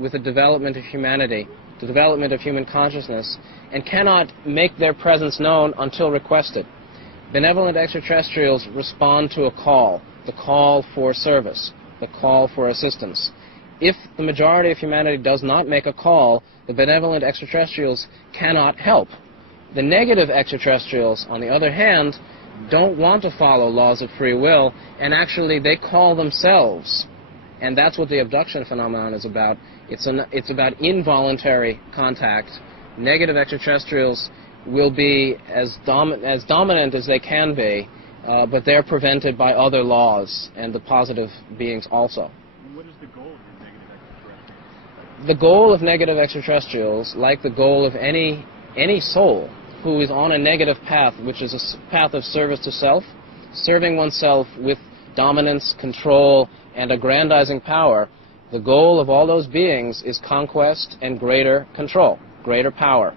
with the development of humanity, the development of human consciousness, and cannot make their presence known until requested. Benevolent extraterrestrials respond to a call, the call for service, the call for assistance. If the majority of humanity does not make a call, the benevolent extraterrestrials cannot help. The negative extraterrestrials, on the other hand, don't want to follow laws of free will, and actually they call themselves. And that's what the abduction phenomenon is about. It's about involuntary contact. Negative extraterrestrials will be as dominant as they can be, but they're prevented by other laws, and the positive beings also. What is the goal of the negative extraterrestrials? The goal of negative extraterrestrials, like the goal of any soul who is on a negative path, which is a path of service to self, serving oneself with dominance, control, and aggrandizing power, the goal of all those beings is conquest and greater control, greater power.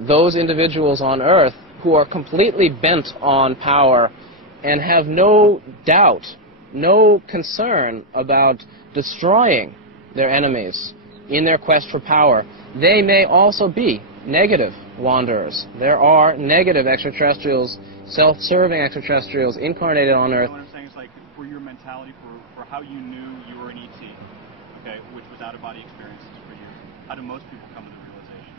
Those individuals on Earth who are completely bent on power and have no doubt, no concern about destroying their enemies in their quest for power, they may also be negative wanderers. There are negative extraterrestrials, self-serving extraterrestrials incarnated on Earth. What I'm saying is, like, for your mentality, for how you knew you were an ET, okay, which was out-of-body experiences for you, how do most people come to the realization?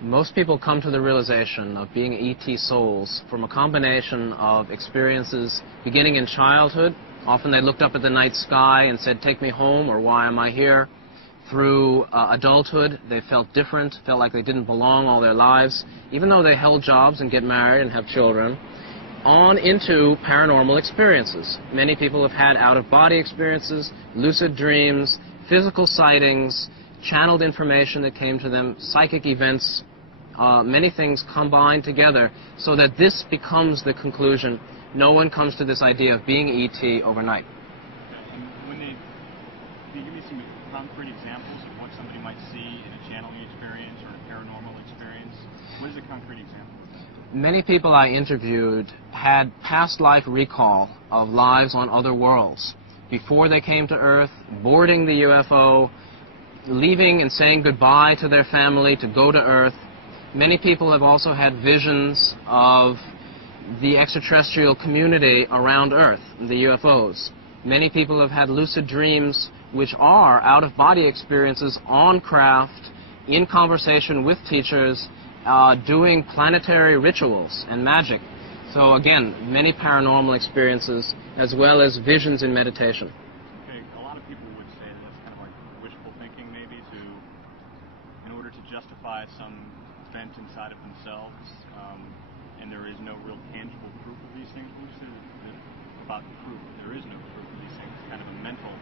Most people come to the realization of being ET souls from a combination of experiences beginning in childhood. Often they looked up at the night sky and said, "Take me home," or "Why am I here?" Through adulthood, they felt different, felt like they didn't belong all their lives, even though they held jobs and get married and have children, on into paranormal experiences. Many people have had out-of-body experiences, lucid dreams, physical sightings, channeled information that came to them, psychic events, many things combined together so that this becomes the conclusion. No one comes to this idea of being ET overnight. Can you give me some concrete examples of what somebody might see in a channeling experience or in a paranormal experience? What is a concrete example of that? Many people I interviewed had past life recall of lives on other worlds. Before they came to Earth, boarding the UFO, leaving and saying goodbye to their family to go to Earth. Many people have also had visions of the extraterrestrial community around Earth, the UFOs. Many people have had lucid dreams, which are out-of-body experiences on craft, in conversation with teachers, doing planetary rituals and magic. So again, many paranormal experiences, as well as visions in meditation. Okay, a lot of people would say that that's kind of like wishful thinking, maybe, in order to justify some event inside of themselves, and there is no real tangible proof of these things. What would you say about the proof? There is no proof of these things. It's kind of a mental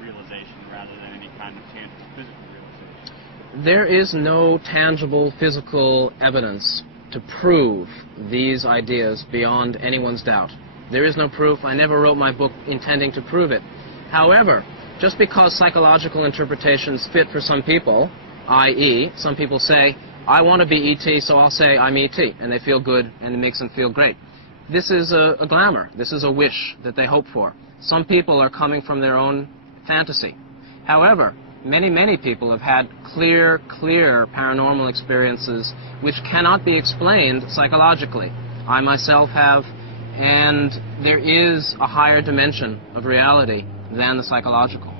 realization rather than any kind of tangible physical realization. There is no tangible physical evidence to prove these ideas beyond anyone's doubt. There is no proof. I never wrote my book intending to prove it. However, just because psychological interpretations fit for some people, i.e., some people say, "I want to be ET, so I'll say I'm ET," and they feel good and it makes them feel great. This is a glamour. This is a wish that they hope for. Some people are coming from their own fantasy. However, many people have had clear paranormal experiences which cannot be explained psychologically. I myself have, and there is a higher dimension of reality than the psychological.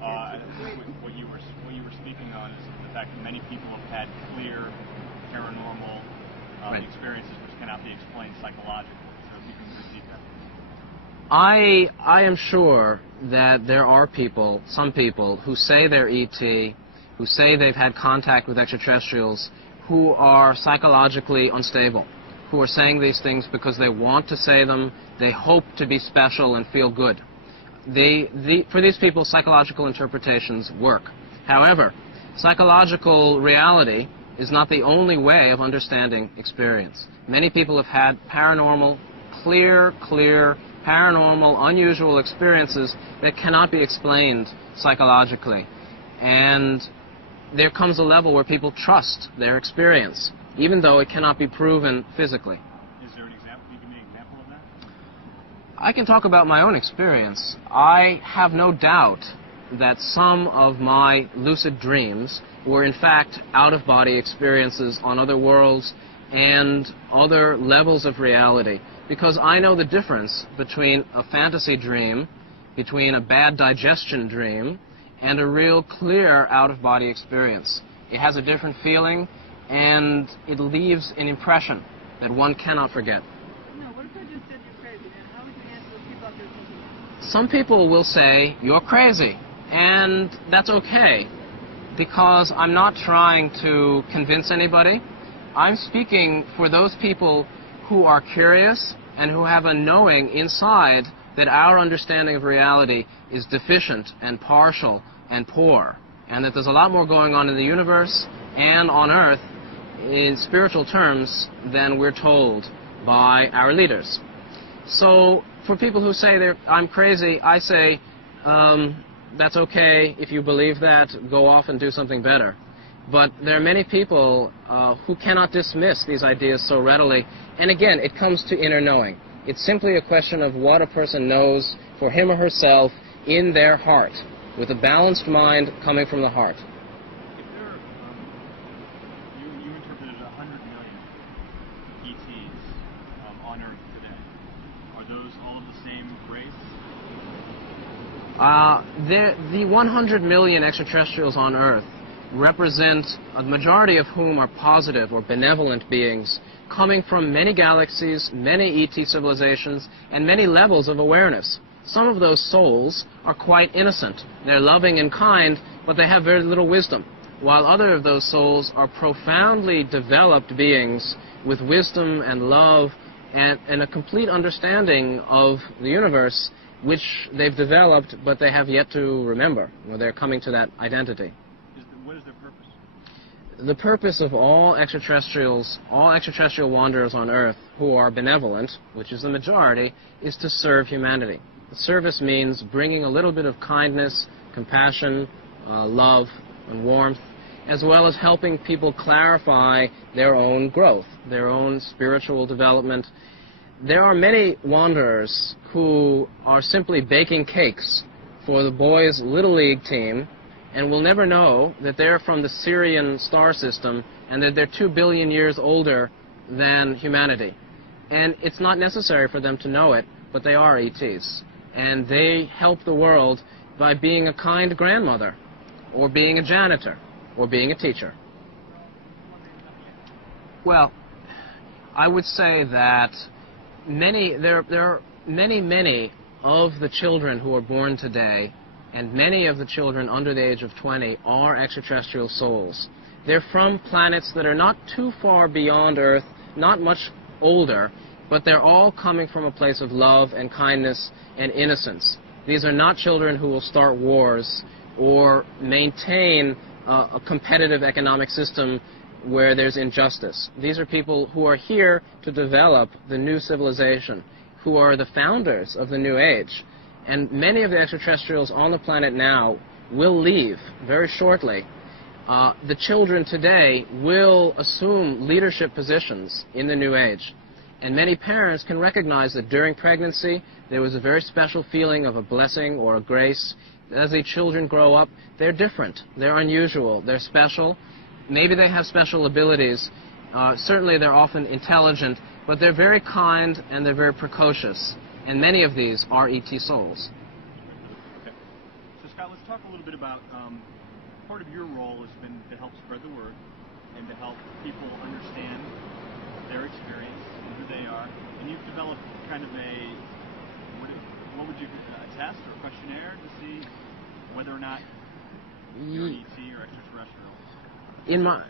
I think what you were speaking on is the fact that many people have had clear paranormal Right. experiences which cannot be explained psychologically. So if you can repeat that. I am sure that there are people, some people, who say they're ET, who say they've had contact with extraterrestrials, who are psychologically unstable, who are saying these things because they want to say them, they hope to be special and feel good. For these people, psychological interpretations work. However, psychological reality is not the only way of understanding experience. Many people have had paranormal, clear, paranormal, unusual experiences that cannot be explained psychologically. And there comes a level where people trust their experience, even though it cannot be proven physically. Is there an example? Can you give me an example of that? I can talk about my own experience. I have no doubt that some of my lucid dreams were in fact out-of-body experiences on other worlds and other levels of reality, because I know the difference between a fantasy dream, between a bad digestion dream, and a real clear out-of-body experience. It has a different feeling, and it leaves an impression that one cannot forget. No, what if I just said you're crazy, man? How would you answer those people out there thinking? Some people will say, you're crazy, and that's okay, because I'm not trying to convince anybody. I'm speaking for those people who are curious and who have a knowing inside that our understanding of reality is deficient and partial and poor, and that there's a lot more going on in the universe and on Earth in spiritual terms than we're told by our leaders. So for people who say I'm crazy, I say, that's okay. If you believe that, go off and do something better. But there are many people who cannot dismiss these ideas so readily. And again, it comes to inner knowing. It's simply a question of what a person knows for him or herself in their heart, with a balanced mind coming from the heart. If there are, you interpreted 100 million ETs on Earth today. Are those all of the same race? The 100 million extraterrestrials on Earth represent a majority of whom are positive or benevolent beings coming from many galaxies, many ET civilizations, and many levels of awareness. Some of those souls are quite innocent. They're loving and kind, but they have very little wisdom, while other of those souls are profoundly developed beings with wisdom and love and a complete understanding of the universe, which they've developed, but they have yet to remember, or they're coming to that identity. What is their purpose? The purpose of all extraterrestrial wanderers on Earth who are benevolent, which is the majority, is to serve humanity. Service means bringing a little bit of kindness, compassion, love, and warmth, as well as helping people clarify their own growth, their own spiritual development. There are many wanderers who are simply baking cakes for the boys' Little League team and will never know that they're from the Sirian star system and that they're 2 billion years older than humanity. And it's not necessary for them to know it, but they are ETs. And they help the world by being a kind grandmother, or being a janitor, or being a teacher. Well, I would say that there are many of the children who are born today, and many of the children under the age of 20 are extraterrestrial souls. They're from planets that are not too far beyond Earth, not much older, but they're all coming from a place of love and kindness and innocence. These are not children who will start wars or maintain a competitive economic system where there's injustice. These are people who are here to develop the new civilization, who are the founders of the new age. And many of the extraterrestrials on the planet now will leave very shortly. The children today will assume leadership positions in the new age. And many parents can recognize that during pregnancy there was a very special feeling of a blessing or a grace. As the children grow up, they're different, they're unusual, they're special. Maybe they have special abilities. Certainly they're often intelligent, but they're very kind and they're very precocious. And many of these are ET souls. Okay. So Scott, let's talk a little bit about part of your role has been to help spread the word and to help people understand their experience and who they are. And you've developed kind of a, what would you, a test or a questionnaire to see whether or not you're an ET or extraterrestrial. In my...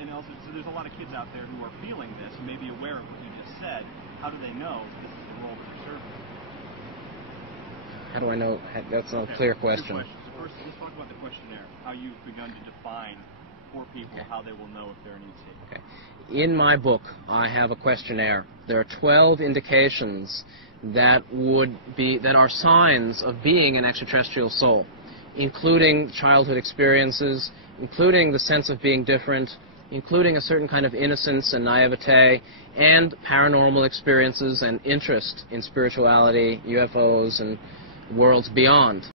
And also, so there's a lot of kids out there who are feeling this, who may be aware of what you just said. How do they know this is the role that they're serving? How do I know? That's not a clear question. So first, let's talk about the questionnaire, how you've begun to define for people how they will know if they're an ET. Okay. In my book, I have a questionnaire. There are 12 indications that are signs of being an extraterrestrial soul, including childhood experiences, including the sense of being different, including a certain kind of innocence and naivete, and paranormal experiences and interest in spirituality, UFOs, and worlds beyond.